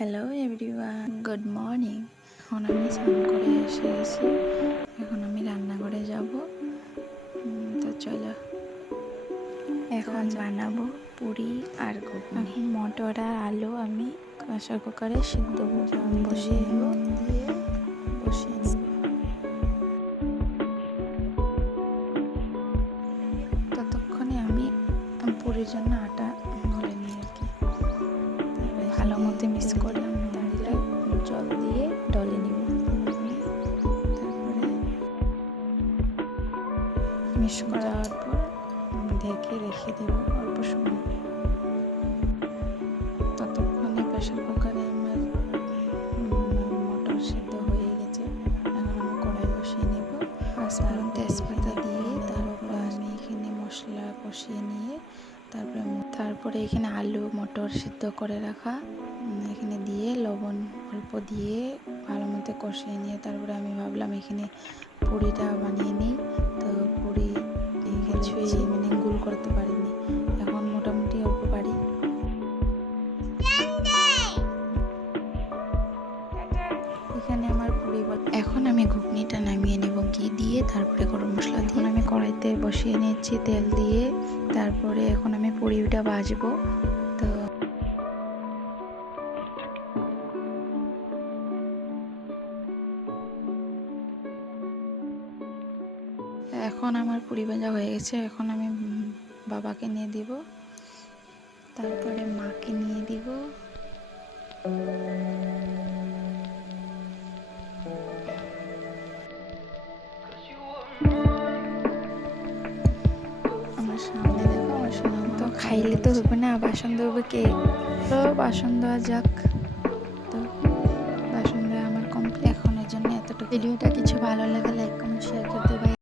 Hello everyone, good morning. এখন আমি স্নান করে এসে গেছি। এখন আমি রান্নাঘরে যাব। তো চলো, এখন বানাবো পুরি আর ঘুগনি। এখন মটর আর আলু আমি প্রেসার কুকারে সিদ্ধ বসিয়ে নেব। ততক্ষণে আমি পুরির জন্য আটা গুলে নিই আর কি। ভালো মতো মিক্স করে তারপরে জল দিয়ে ডলে নিব। তারপরে মিক্স করার পর ঢেকে রেখে দেব অল্প সময়। ততক্ষণে প্রেসার কুকারে আমার মটর সেদ্ধ হয়ে গেছে। এখন আমি কড়াই বসিয়ে নেব। তেজপাতা দিয়ে তারপর আমি এখানে মশলা কষিয়ে নিয়ে তারপরে এখানে আলু মটর সিদ্ধ করে রাখা এখানে দিয়ে লবণ অল্প দিয়ে ভালো মতো কষিয়ে নিয়ে তারপরে আমি ভাবলাম এখানে পুরিটা বানিয়ে নিই। তো পুরি কিছুই গোল করতে পারিনি, এখন মোটামুটি অল্প পারি। এখানে আমার পুরি এখন আমি ঘুগনিটা নামিয়ে নেব ঘি দিয়ে, তারপরে গরম মশলা দিয়ে আমি কড়াইতে বসিয়ে নিচ্ছি তেল দিয়ে। তারপরে এখন আমি পুরিটা ভাজবো। তো এখন আমার পুরি ভাজা হয়ে গেছে। এখন আমি বাবাকে নিয়ে দিব, তারপরে মাকে নিয়ে দিব। আমার সামনে দেখো, আমার সামনে তো খাইলে তো হবে না, বাসন ধরবে কে? তো বাসন দেওয়া যাক। তো বাসন দেওয়া আমার কমপ্লিট। এখনের জন্য এতটুকু। ভিডিওটা কিছু ভালো লাগে লাইক কমেন্ট শেয়ার করতে।